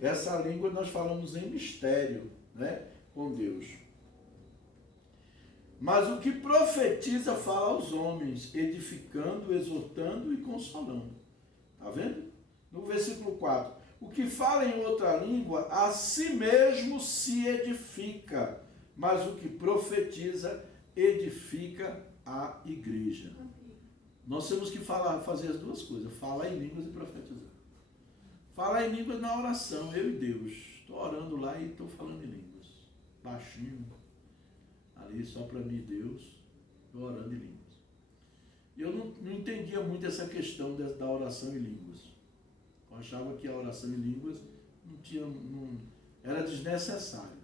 Essa língua nós falamos em mistério, né, com Deus. Mas o que profetiza fala aos homens, edificando, exortando e consolando. Está vendo? No versículo 4. O que fala em outra língua, a si mesmo se edifica, mas o que profetiza, edifica a igreja. Nós temos que fazer as duas coisas, falar em línguas e profetizar. Falar em línguas na oração, eu e Deus. Estou orando lá e estou falando em línguas. Baixinho, ali só para mim e Deus, estou orando em línguas. E eu não entendia muito essa questão da oração em línguas. Eu achava que a oração em línguas era desnecessário.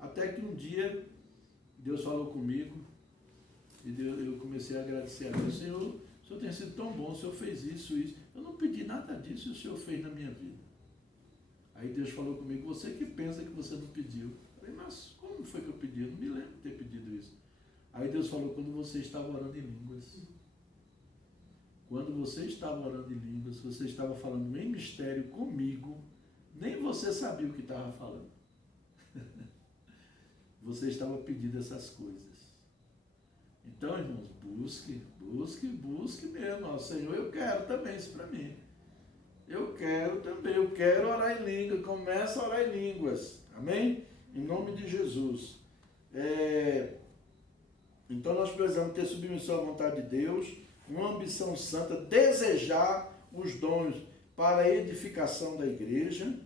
Até que um dia Deus falou comigo e eu comecei a agradecer a Deus. Senhor, o Senhor tem sido tão bom, o Senhor fez isso, isso. Eu não pedi nada disso e o Senhor fez na minha vida. Aí Deus falou comigo: você que pensa que você não pediu. Eu falei: mas como foi que eu pedi? Eu não me lembro de ter pedido isso. Aí Deus falou: quando você estava orando em línguas. Quando você estava orando em línguas, você estava falando em mistério comigo, nem você sabia o que estava falando. Você estava pedindo essas coisas. Então, irmãos, busque mesmo. Ó, Senhor, eu quero também isso para mim. Eu quero orar em línguas. Começa a orar em línguas. Amém? Em nome de Jesus. Então, nós precisamos ter submissão à vontade de Deus, uma ambição santa, desejar os dons para a edificação da igreja.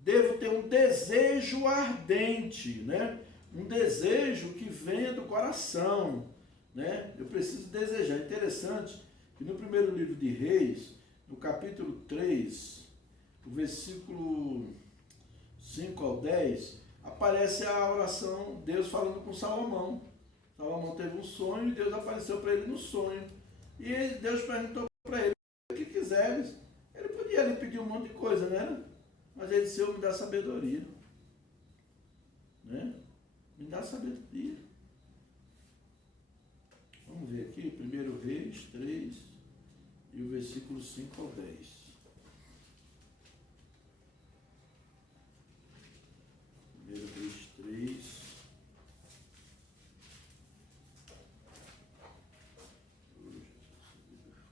Devo ter um desejo ardente, né? Um desejo que venha do coração, né? Eu preciso desejar. Interessante que no primeiro livro de Reis, no capítulo 3, o versículo 5 ao 10, aparece a oração, Deus falando com Salomão. Salomão teve um sonho e Deus apareceu para ele no sonho. E Deus perguntou para ele: o que quiseres. Ele podia ali pedir um monte de coisa, né? Mas ele disse: me dá sabedoria. Né? Me dá sabedoria. Vamos ver aqui, 1 Reis 3 e o versículo 5 ao 10. 1 Reis 3.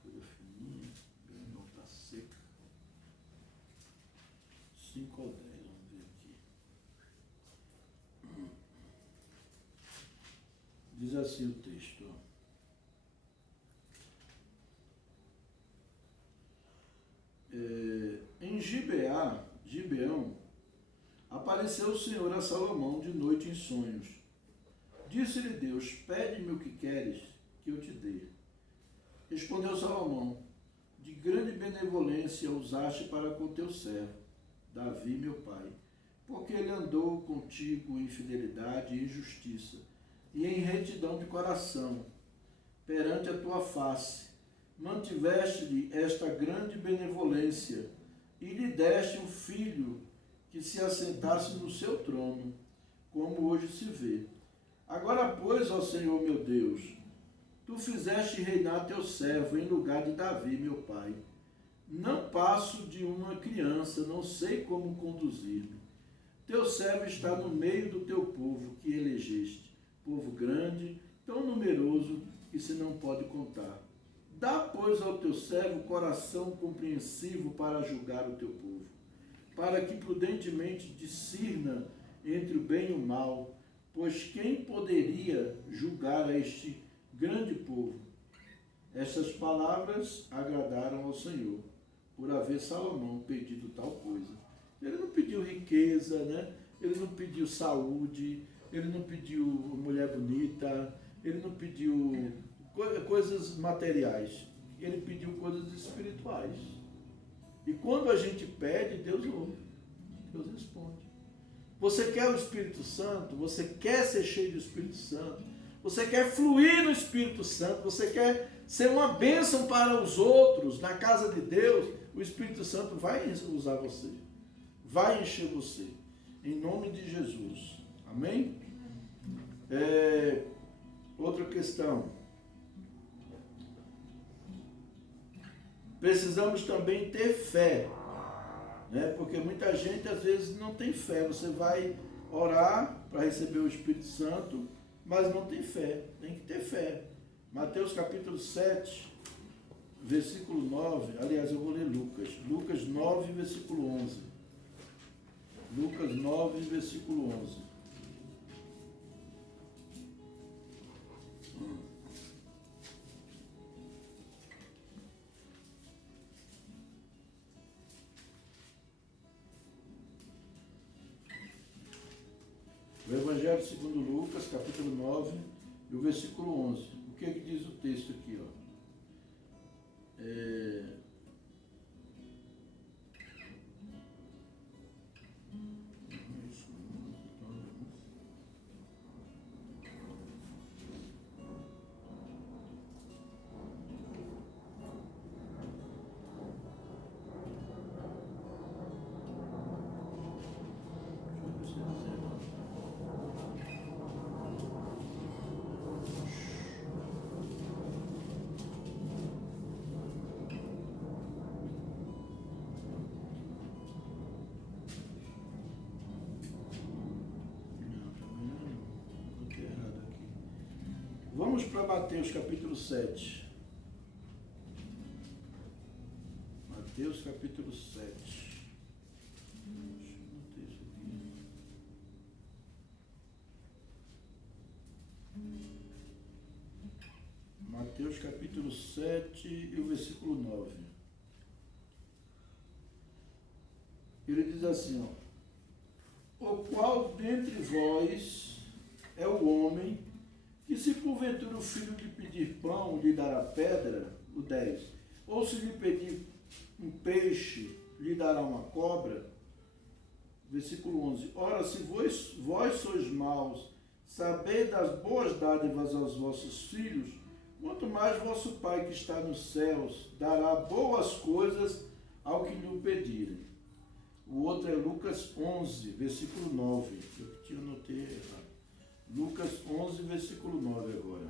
Folha fininha, não está seca. 5 ao 10, vamos ver aqui. Diz assim o texto, ó. Em Gibeão, apareceu o Senhor a Salomão de noite em sonhos. Disse-lhe Deus: pede-me o que queres que eu te dê. Respondeu Salomão: de grande benevolência usaste para com teu servo, Davi, meu pai, porque ele andou contigo em fidelidade e em justiça, e em retidão de coração, perante a tua face. Mantiveste-lhe esta grande benevolência, e lhe deste um filho que se assentasse no seu trono, como hoje se vê. Agora, pois, ó Senhor meu Deus, tu fizeste reinar teu servo em lugar de Davi, meu pai. Não passo de uma criança, não sei como conduzir-me. Teu servo está no meio do teu povo que elegeste, povo grande, tão numeroso que se não pode contar. Dá, pois, ao teu servo coração compreensivo para julgar o teu povo, para que prudentemente discirna entre o bem e o mal, pois quem poderia julgar a este grande povo? Estas palavras agradaram ao Senhor, por haver Salomão pedido tal coisa. Ele não pediu riqueza, né? Ele não pediu saúde, ele não pediu mulher bonita, ele não pediu coisas materiais, ele pediu coisas espirituais. E quando a gente pede, Deus ouve, Deus responde. Você quer o Espírito Santo? Você quer ser cheio do Espírito Santo? Você quer fluir no Espírito Santo? Você quer ser uma bênção para os outros na casa de Deus? O Espírito Santo vai usar você, vai encher você, em nome de Jesus. Amém? Outra questão. Precisamos também ter fé, né? Porque muita gente às vezes não tem fé. Você vai orar para receber o Espírito Santo, mas não tem fé. Tem que ter fé. Mateus capítulo 7, versículo 9. Aliás, eu vou ler Lucas. Lucas 9, versículo 11. Lucas 9, versículo 11. O Evangelho segundo Lucas, capítulo 9, e o versículo 11. O que é que diz o texto aqui? Ó? Vamos para Mateus capítulo 7. Mateus capítulo 7. Mateus capítulo 7 e o versículo 9. Ele diz assim, ó: o qual dentre vós é o homem que, se porventura o filho lhe pedir pão, lhe dará pedra? O 10. Ou se lhe pedir um peixe, lhe dará uma cobra? Versículo 11. Ora, se vós sois maus, sabeis das boas dádivas aos vossos filhos, quanto mais vosso Pai que está nos céus dará boas coisas ao que lhe pedirem. O outro é Lucas 11, versículo 9. Eu tinha anotei errado. Lucas 11, versículo 9 agora.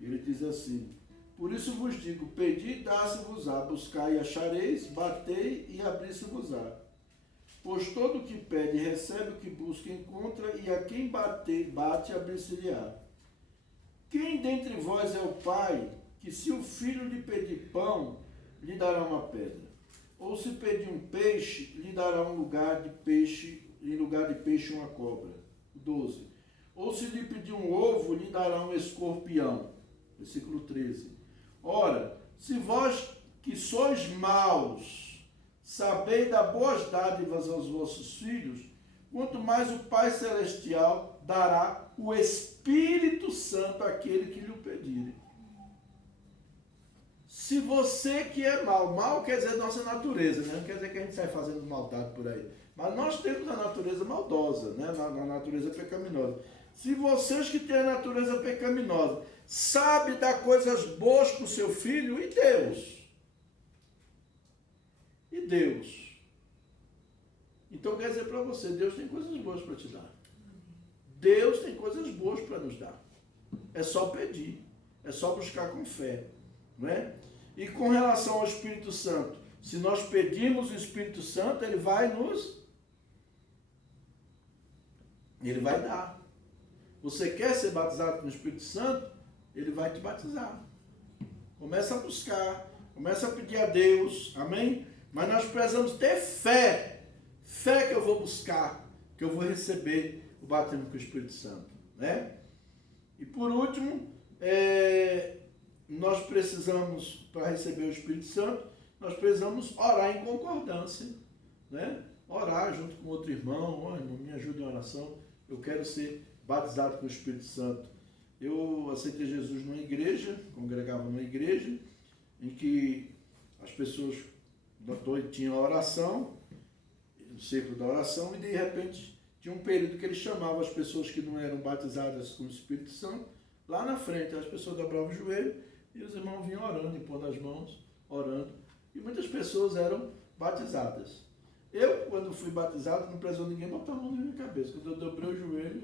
Ele diz assim: por isso vos digo, pedi e dá-se-vos-á, buscai e achareis, batei e abri-se-vos-á. Pois todo o que pede recebe, o que busca encontra, e a quem bate abrir-se-lhe-á. Quem dentre vós é o pai, que se o filho lhe pedir pão, lhe dará uma pedra? Ou se pedir um peixe, lhe dará em lugar de peixe uma cobra? 12. Ou se lhe pedir um ovo, lhe dará um escorpião. Versículo 13. Ora, se vós que sois maus, sabeis dar boas dádivas aos vossos filhos, quanto mais o Pai Celestial dará o Espírito Santo àquele que lhe o pedirem. Se você que é mal, mal quer dizer nossa natureza, né? Não quer dizer que a gente sai fazendo maldade por aí. Mas nós temos a natureza maldosa, né? Na natureza pecaminosa. Se vocês que têm a natureza pecaminosa sabem dar coisas boas para o seu filho, e Deus? E Deus? Então quer dizer para você, Deus tem coisas boas para te dar. Deus tem coisas boas para nos dar. É só pedir, é só buscar com fé, não é? E com relação ao Espírito Santo, se nós pedirmos o Espírito Santo, ele vai dar. Você quer ser batizado com o Espírito Santo? Ele vai te batizar. Começa a buscar, começa a pedir a Deus, amém? Mas nós precisamos ter fé. Fé que eu vou buscar, que eu vou receber o batismo com o Espírito Santo, né? E por último, nós precisamos, para receber o Espírito Santo, nós precisamos orar em concordância, né? Orar junto com outro irmão, irmão, me ajude em oração, eu quero ser batizado com o Espírito Santo. Eu aceitei Jesus numa igreja, congregava numa igreja, em que as pessoas tinham a oração, o círculo da oração, e de repente tinha um período que ele chamava as pessoas que não eram batizadas com o Espírito Santo, lá na frente, as pessoas dobravam o joelho, e os irmãos vinham orando, impondo as mãos, orando, e muitas pessoas eram batizadas. Eu, quando fui batizado, não precisou ninguém botar a mão na minha cabeça. Quando eu dobrei o joelho,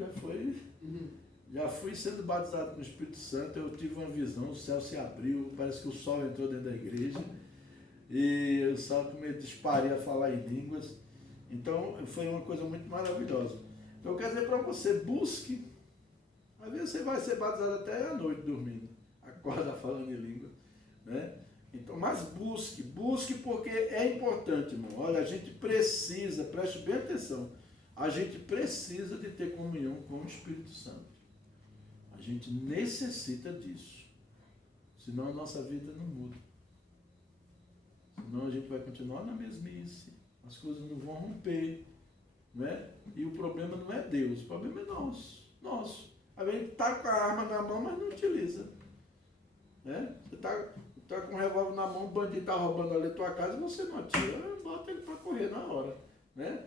já fui sendo batizado com o Espírito Santo. Eu tive uma visão, o céu se abriu, parece que o sol entrou dentro da igreja, e eu só que me disparei a falar em línguas. Então, foi uma coisa muito maravilhosa. Então, eu quero dizer para você, busque. Às vezes você vai ser batizado até à noite dormindo, acorda falando em língua, né? Então, mas busque porque é importante, irmão. Olha, a gente precisa, preste bem atenção, a gente precisa de ter comunhão com o Espírito Santo. A gente necessita disso. Senão a nossa vida não muda. Senão a gente vai continuar na mesmice, as coisas não vão romper, né? E o problema não é Deus, o problema é nosso. A gente está com a arma na mão, mas não utiliza. Né? Você está com um revólver na mão, o bandido está roubando ali a tua casa e você não atira, bota ele para correr na hora. Né?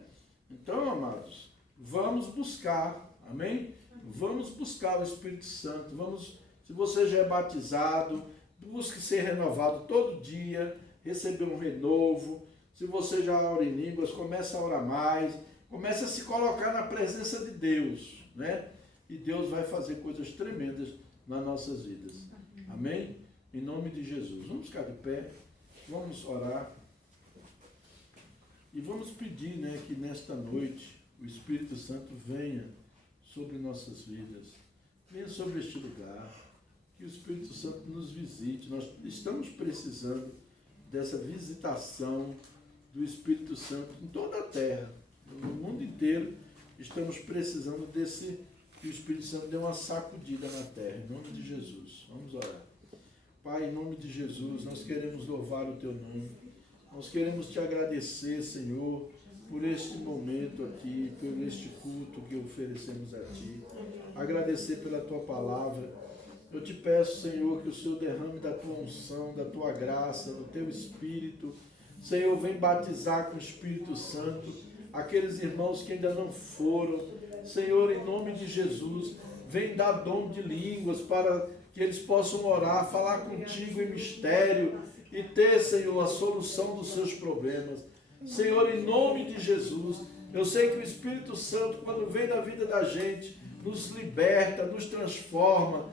Então, amados, vamos buscar, amém? Vamos buscar o Espírito Santo, se você já é batizado, busque ser renovado todo dia, receber um renovo. Se você já ora em línguas, comece a orar mais, comece a se colocar na presença de Deus, né? E Deus vai fazer coisas tremendas nas nossas vidas. Amém? Em nome de Jesus. Vamos ficar de pé, vamos orar e vamos pedir, né, que nesta noite o Espírito Santo venha sobre nossas vidas, venha sobre este lugar, que o Espírito Santo nos visite. Nós estamos precisando dessa visitação do Espírito Santo em toda a terra, no mundo inteiro. Estamos precisando que o Espírito Santo dê uma sacudida na terra, em nome de Jesus. Vamos orar. Pai, em nome de Jesus, nós queremos louvar o Teu nome. Nós queremos Te agradecer, Senhor, por este momento aqui, por este culto que oferecemos a Ti. Agradecer pela Tua palavra. Eu Te peço, Senhor, que o Senhor derrame da Tua unção, da Tua graça, do Teu Espírito. Senhor, vem batizar com o Espírito Santo aqueles irmãos que ainda não foram. Senhor, em nome de Jesus, vem dar dom de línguas para que eles possam orar, falar contigo em mistério e ter, Senhor, a solução dos seus problemas. Senhor, em nome de Jesus, eu sei que o Espírito Santo, quando vem na vida da gente, nos liberta, nos transforma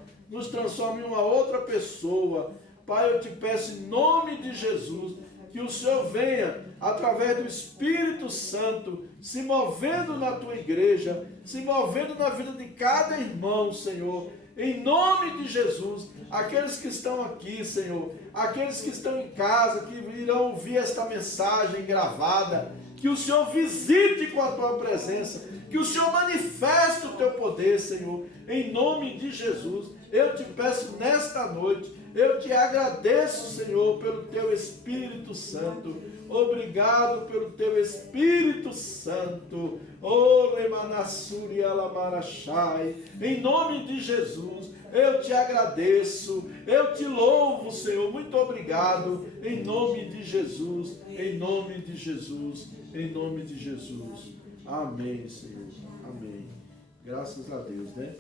em uma outra pessoa. Pai, eu te peço em nome de Jesus, que o Senhor venha, através do Espírito Santo, se movendo na tua igreja, se movendo na vida de cada irmão, Senhor, em nome de Jesus. Aqueles que estão aqui, Senhor, aqueles que estão em casa, que irão ouvir esta mensagem gravada, que o Senhor visite com a tua presença, que o Senhor manifeste o teu poder, Senhor, em nome de Jesus. Eu te peço nesta noite, eu te agradeço, Senhor, pelo teu Espírito Santo. Obrigado pelo teu Espírito Santo. Oh, Remanassuri Alamarachai. Em nome de Jesus, eu te agradeço, eu te louvo, Senhor. Muito obrigado. Em nome de Jesus, em nome de Jesus, em nome de Jesus. Amém, Senhor. Amém. Graças a Deus, né?